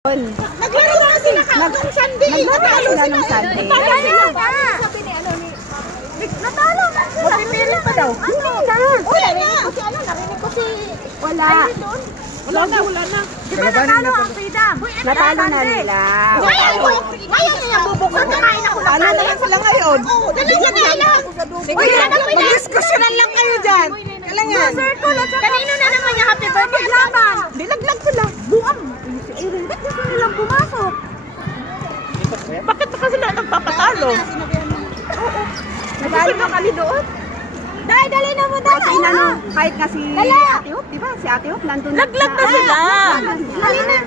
Naglaro na sila ng Sunday. Naglaro sila ng Sunday. Sabi ni ano ni natalo na sila. Magpipilit pa daw. Hindi na. Narinig ko si ano, narinig ko si Wala. Wala na. Di ba natalo ang freedom? Natalo na nila. Ngayon niya bubukod na kain ako. Ano naman sila ngayon? Oo, dalawa na lang. Sige, mag-diskusyonan lang kayo dyan. Kailangan. Kanino na naman niya happy birthday laban? Dilaglag sila. Buang. Gusto nilang pumasok. Bakit pa sila nagpapatalo? Natalo na kami doon. Dali na mo Kasi kahit nga si Ate Hope, di ba? Si Ate Hope nandun. Laglag na sila. Dali na.